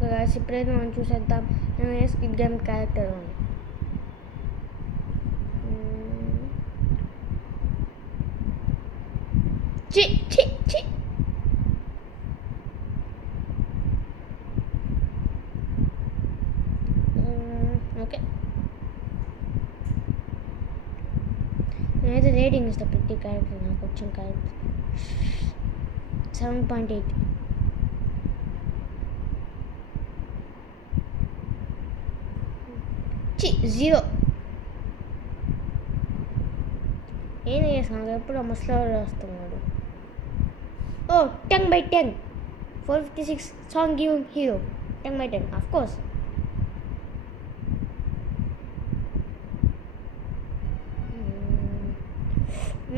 Okay guys, ఇప్పుడైతే మనం చూసేద్దాం నేను ఏ స్క్విడ్ గేమ్ క్యారెక్టర్ అని. చి చి చి ఓకే, నేనైతే రేటింగ్ ఇస్తా ప్రతి క్యారెక్టర్. నాకు వచ్చిన క్యారెక్టర్ 7.8. చి 0. ఏం చేస్తున్నాడు ఎప్పుడు మసలో వస్తున్నాడు. ఓ 10/10 456 song giving hero 10/10 of course.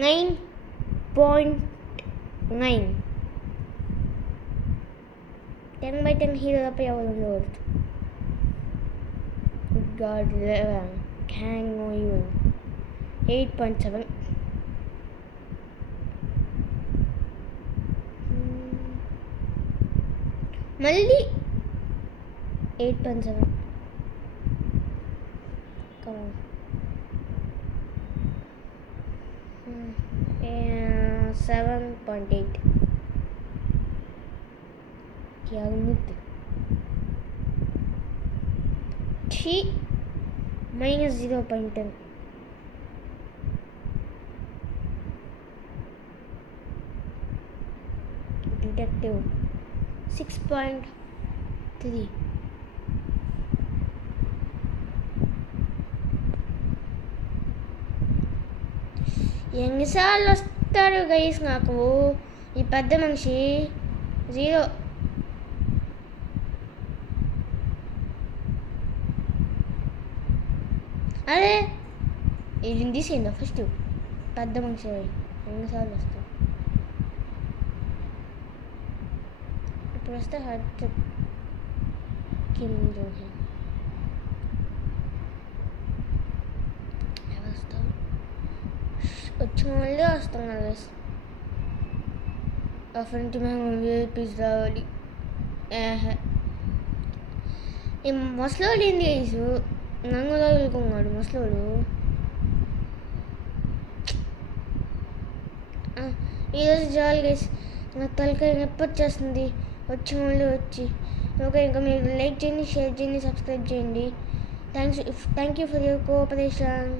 Nine 9 10/10 హీరో తప్ప ఎవరు ఉండవద్దు. God 11 Kang No Evil 8.7. మళ్ళీ 8.7. 7.8. क्या मुद्दे -0.10. Detective 6.3. ఎన్నిసార్లు వస్తారు గైస్ నాకు ఈ పెద్ద మనిషి. 0. అరే ఇది తీసేయండి ఫస్ట్. పెద్ద మనిషి ఎన్నిసార్లు వస్తావు. ఇప్పుడు వస్తే హార్ట్ కింద వస్తావు. వచ్చి మళ్ళీ వస్తున్నాను గైస్. ఆ ఫ్రెండ్ మేము వేపీస్ రావాలి. ఈ ముసలోడు ఏంది గైస్ నన్ను తగులుకున్నాడు ముసలోడు. ఈరోజు జాలి గైస్, నా తలకాయ నొప్పి వచ్చేస్తుంది వచ్చి మళ్ళీ వచ్చి. ఓకే, ఇంకా మీరు లైక్ చేయండి, షేర్ చేయండి, సబ్స్క్రైబ్ చేయండి. Thank you for your cooperation.